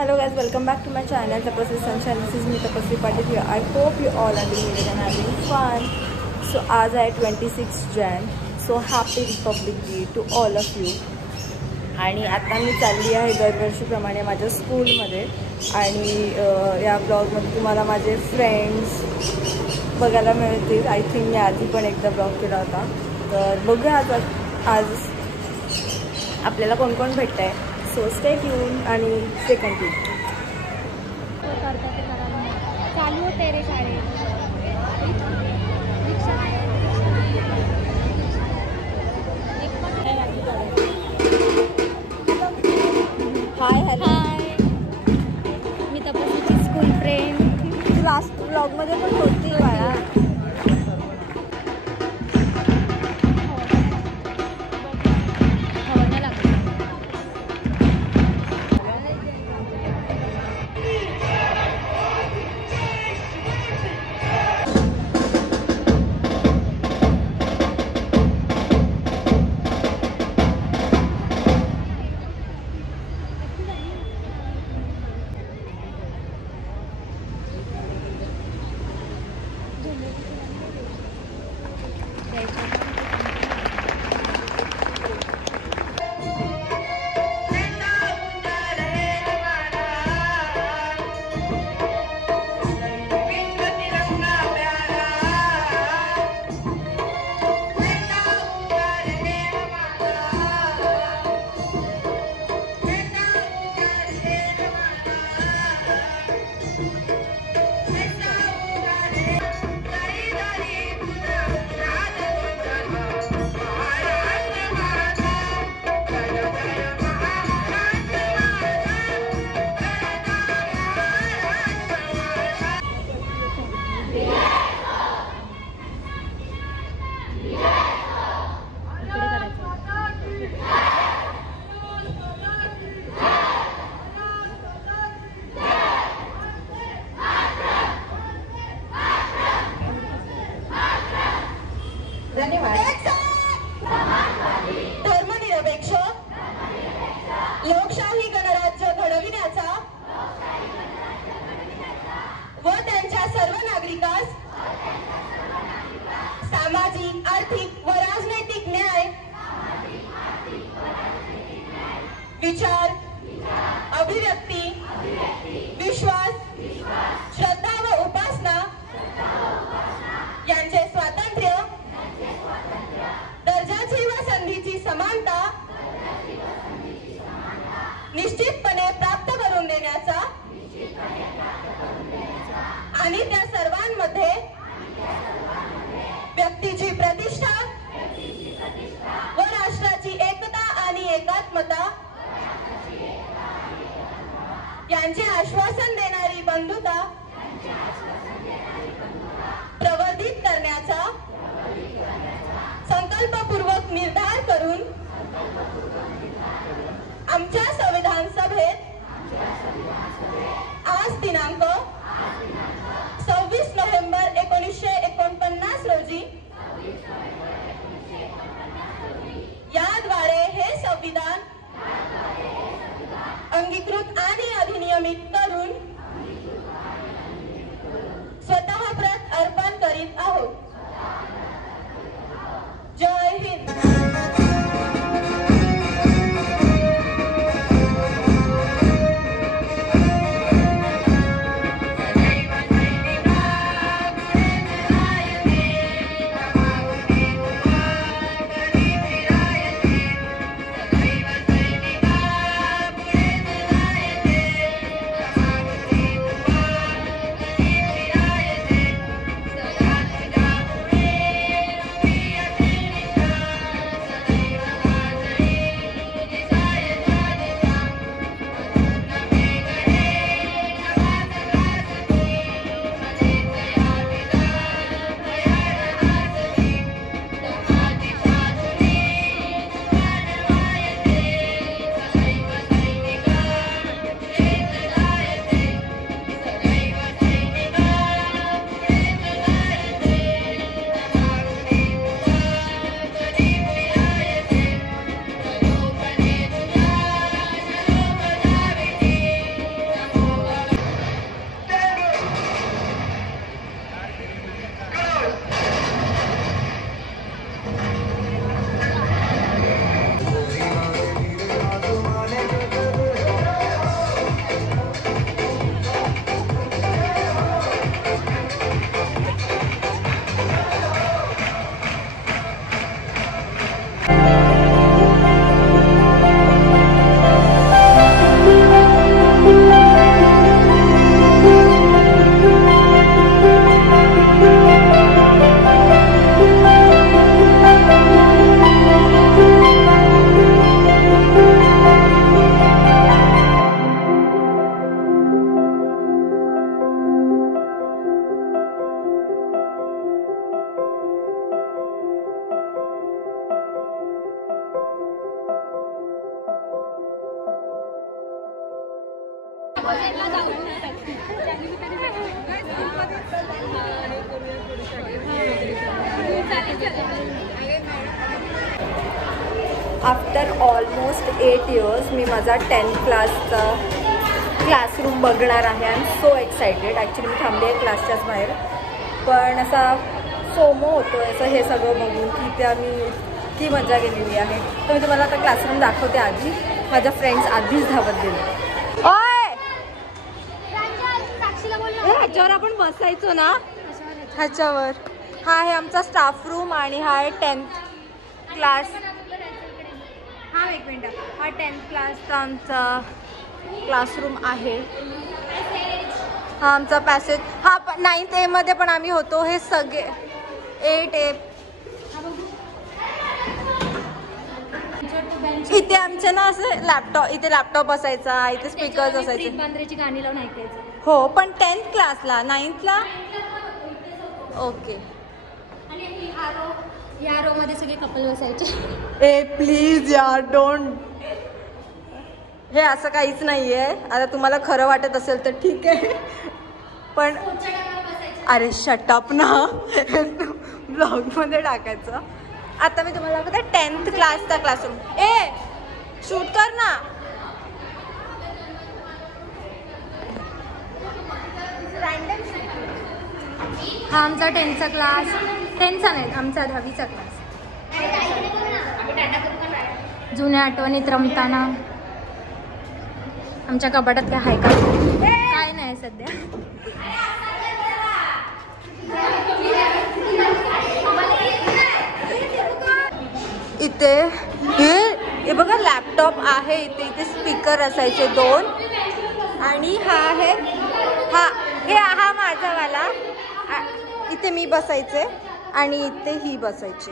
Hello guys, welcome back to my channel Tapasri Sunshine. This is me Tapasri Patil here. I hope you all are doing good and having fun. So आज आहे 26 Jan. So happy Republic Day to all of you. आणि आता मी चालली आहे दरवर्षीप्रमाणे माझ्या स्कूलमध्ये आणि या ब्लॉगमध्ये तुम्हाला माझे फ्रेंड्स बघायला मिळतील. आय थिंक मी आधी पण एकदा ब्लॉग केला होता. तर बघूया आज आपल्याला कोण कोण भेटतं आहे. सो स्टे ट्यून आणि स्टे कंटिन्यू. चालू होते रे शाळेत. Hi hello. हाय, मी तपस्वीची स्कूल फ्रेंड. लास्ट ब्लॉगमध्ये पण होती बाळा. धर्मनिरपेक्ष लोकशाही गणराज्य घडविण्याचा व त्यांच्या सर्व नागरिकास सामाजिक, आर्थिक व राजनैतिक न्याय, विचार, अभिव्यक्ती, विश्वास, श्रद्धा व उपासना यांचे स्वातंत्र्य, दर्जाची व संधीची समानता निश्चितपणे प्राप्त करून देण्याचा आणि त्या सर्वांमध्ये व्यक्तीची प्रतिष्ठा व राष्ट्राची एकता आणि एकात्मता यांचे आश्वासन देणारी बंधुता प्रवर्धित करण्याचा संकल्पपूर्वक निर्धार करून आमच्या संविधान सभेत आज दिनांक 26 नोव्हेंबर 1949 रोजी याद्वारे हे संविधान अंगीकृत आणि अधिनियमित करून स्वतः प्रत अर्पण करीत आहोत. Jai Hind. After almost 8 years मी माझा 10th क्लासचा क्लासरूम बघणार आहे. I am so excited. Actually मी थांबली आहे क्लासच्याच बाहेर, पण असा फोमो होतो असं हे सगळं बघून की ते आम्ही इतकी मजा केलेली आहे. तर मी तुम्हाला आता क्लासरूम दाखवते. आधी माझ्या फ्रेंड्स आधीच धावत गेले. ओय ह्याच्यावर आपण बसायचो ना, ह्याच्यावर. हा आहे आमचा स्टाफ रूम आणि हा आहे 10th क्लास. हा एक मिनटं, हा 10th क्लासचा आमचा क्लासरूम आहे. हा आमचा पॅसेज. हा 9th A मध्ये पण आम्ही होतो. हे सगळे 8 A. इथे आमचे ना असं लॅपटॉप असायचा, इथे स्पीकर्स असायचे. बांद्रेची गाणी लावून ऐकायचं. हो, पण 10th क्लासला. 9th ला ओके. आणि या रो मध्ये सगळे कपल बसायचे. ए प्लीज यार डोंट. हे असं काहीच नाही आहे. आता तुम्हाला खरं वाटत असेल तर ठीक आहे, पण अरे शटअप ना, ब्लॉगमध्ये टाकायचं. आता मी तुम्हाला दाखवते 10th क्लासचा क्लासरूम. ए शूट कर ना. हा आमचा 10th क्लास. 10th नाही, आमचा 10वीचा क्लास. जुन्या आठवणीत रमताना. आमच्या कपाटात काय आहे का? काय नाही सध्या. इथे हे बघा लॅपटॉप आहे. इथे स्पीकर असायचे 2. आणि हा आहे हा माझावाला. इथे मी बसायचे आणि इथे ही बसायची.